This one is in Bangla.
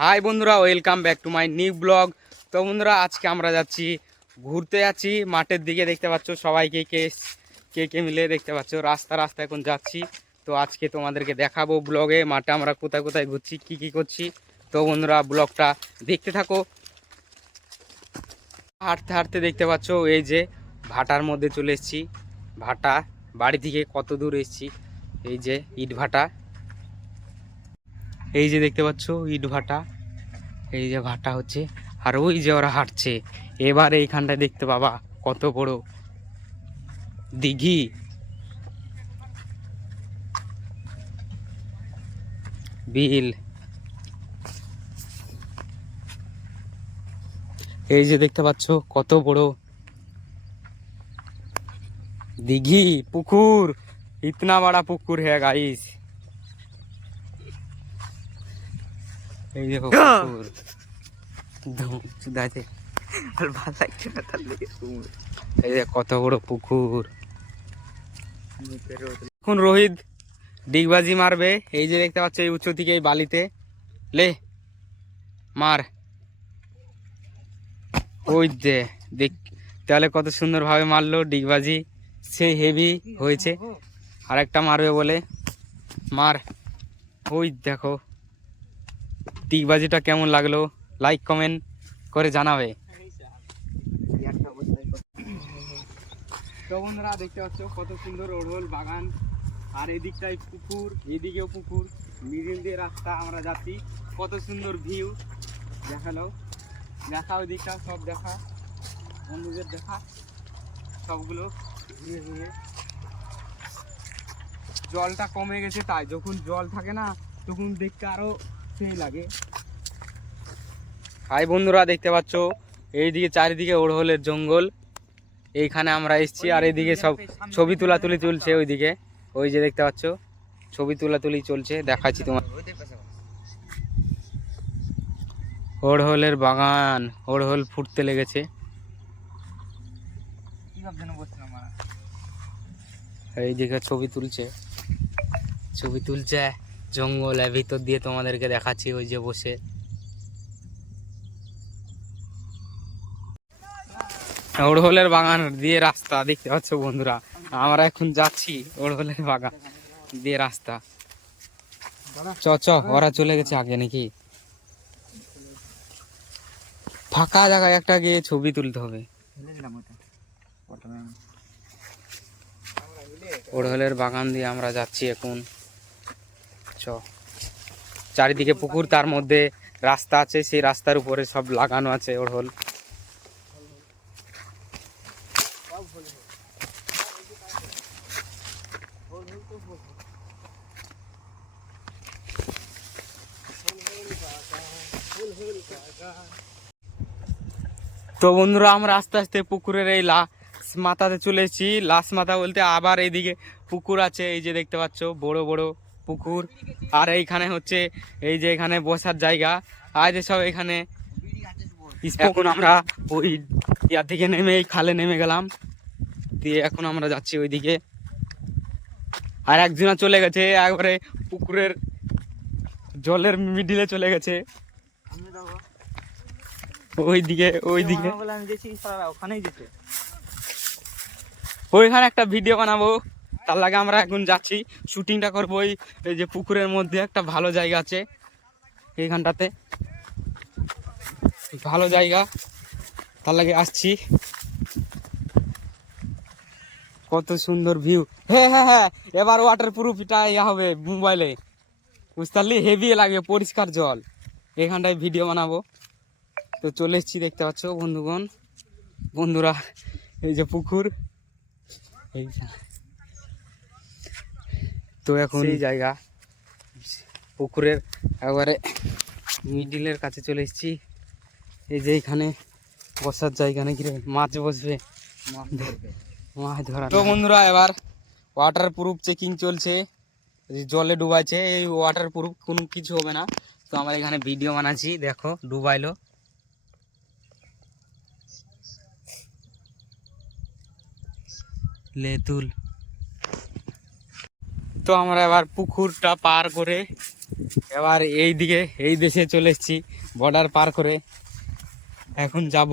হাই বন্ধুরা, welcome back to my new vlog. তো বন্ধুরা, আজকে আমরা যাচ্ছি, ঘুরতে যাচ্ছি, মাঠের দিকে দেখতে পাচ্ছ সবাইকে, কে কে কে মিলে দেখতে পাচ্ছ, রাস্তা রাস্তা এখন যাচ্ছি। তো আজকে তোমাদেরকে দেখাবো ব্লগে, মাঠে আমরা কোথায় কোথায় ঘুরছি, কি কি করছি। তো বন্ধুরা, ব্লগটা দেখতে থাকো। হাঁটতে হাঁটতে দেখতে পাচ্ছ এই যে ভাটার মধ্যে চলে এসেছি। ভাটা, বাড়ি থেকে কত দূর এসেছি, এই যে ইট ভাটা। এই যে দেখতে পাচ্ছ, ইট ভাটা। এই যে ভাটা হচ্ছে, আর ওই যে ওরা হাঁটছে। এবার এইখানটায় দেখতে পাবা কত বড় দিঘি। বিল। এই যে দেখতে পাচ্ছ কত বড় দিঘি, পুকুর। ইতনা বড়া পুকুর হ্যাঁ গাইস এই দেখো পুকুর ধুম আর ভালো লাগছে না তার লেগে এই যে কত বড় পুকুর এখন রোহিত ডিগবাজি মারবে। এই যে দেখতে পাচ্ছ এই উঁচু থেকে এই বালিতে। লে মার। ওই যে দেখ তাহলে কত সুন্দরভাবে মারলো ডিগবাজি। সে হেভি হয়েছে। আরেকটা মারবে বলে। মার। ওই দেখো। ডিগবাজিটা কেমন লাগল? লাইক কমেন্ট করে জানাবে। তো বন্ধুরা, দেখতে পাচ্ছ কত সুন্দর ওড়ল বাগান। আর এদিকটাই পুকুর, এদিকেও পুকুর। মিডিল দিয়ে রাস্তা আমরা যাচ্ছি। কত সুন্দর ভিউ দেখাল। দেখা ওই দিকটা সব দেখা। বন্ধুদের দেখা। সবগুলো ঘুরে ঘুরে জলটা কমে গেছে তাই। যখন জল থাকে না, তখন দেখতে আরও লাগে। হাই বন্ধুরা দেখতে পাচ্ছ? এইদিকে চারিদিকে ওড়হলের জঙ্গল। এইখানে আমরা এসেছি আর এইদিকে সব ছবি তোলা তুলি চলছে ওইদিকে। ওই যে দেখতে পাচ্ছ ছবি তোলা তুলি চলছে দেখাচ্ছি তোমার। ওড়হলের বাগান ওড়হল ফুটতে লেগেছে। এইদিকে ছবি তুলছে। ছবি তুলছে। জঙ্গলের ভিতর দিয়ে তোমাদেরকে দেখাচ্ছি, ওই যে বসে। ওড়হলের বাগান দিয়ে রাস্তা, দেখতে পাচ্ছ বন্ধুরা? আমরা এখন যাচ্ছি ওড়হলের বাগান দিয়ে রাস্তা। চ চ, ওরা চলে গেছে আগে নাকি? ফাঁকা জায়গায় একটা গিয়ে ছবি তুলতে হবে। ওড়হলের বাগান দিয়ে আমরা যাচ্ছি এখন। চ চারিদিকে পুকুর, তার মধ্যে রাস্তা আছে, সেই রাস্তার উপরে সব লাগানো আছে ওড়হল তো বন্ধুরা, আমরা আস্তে আস্তে পুকুরের এই লা মাথাতে চলে এসেছি। লাশ মাথা বলতে আবার এইদিকে পুকুর আছে, এই যে দেখতে পাচ্ছ, বড় বড় পুকুর। আর এইখানে হচ্ছে এই যে এখানে বসার জায়গা। আর সব এখানে এখন আমরা ওই ইয়ার থেকে নেমে এই খালে নেমে গেলাম। দিয়ে এখন আমরা যাচ্ছি ওইদিকে। আর একজনা চলে গেছে একবারে পুকুরের জলের মিডিলে চলে গেছে। ওইদিকে ওইদিকে। ওখানেই যেতে। ওইখানে একটা ভিডিও বানাবো। তার লাগে আমরা এখন যাচ্ছি। শুটিংটা করব ওই যে পুকুরের মধ্যে, একটা ভালো জায়গা আছে এইখানটাতে। ভালো জায়গা, তার লাগে আসছি। কত সুন্দর ভিউ হ্যাঁ হ্যাঁ হ্যাঁ এবার ওয়াটার প্রুফ এটা ইয়া হবে মোবাইলে বুঝতে পারলি হেভি লাগবে পরিষ্কার জল। এখানটায় ভিডিও বানাবো। তো চলে এসেছি, দেখতে পাচ্ছ বন্ধুগণ? বন্ধুরা, এই যে পুকুর এই। তো এখন এই জায়গা। পুকুরের একবারে মিডিলের কাছে চলে এসেছি। এই যে এখানে বসার জায়গা নাকি মাছ বসবে। মাছ ধরবে। মাছ ধরা তো বন্ধুরা এবার ওয়াটার প্রুফ চেকিং চলছে জলে ডুবাইছে এই ওয়াটার প্রুফ কোনো কিছু হবে না। তো আমরা এখানে ভিডিও বানাচ্ছি। দেখো ডুবাইলো। লেতুল। তো আমরা এবার পুকুরটা পার করে এবার এই দিকে এই দেশে চলে এসেছি বর্ডার পার করে। এখন যাব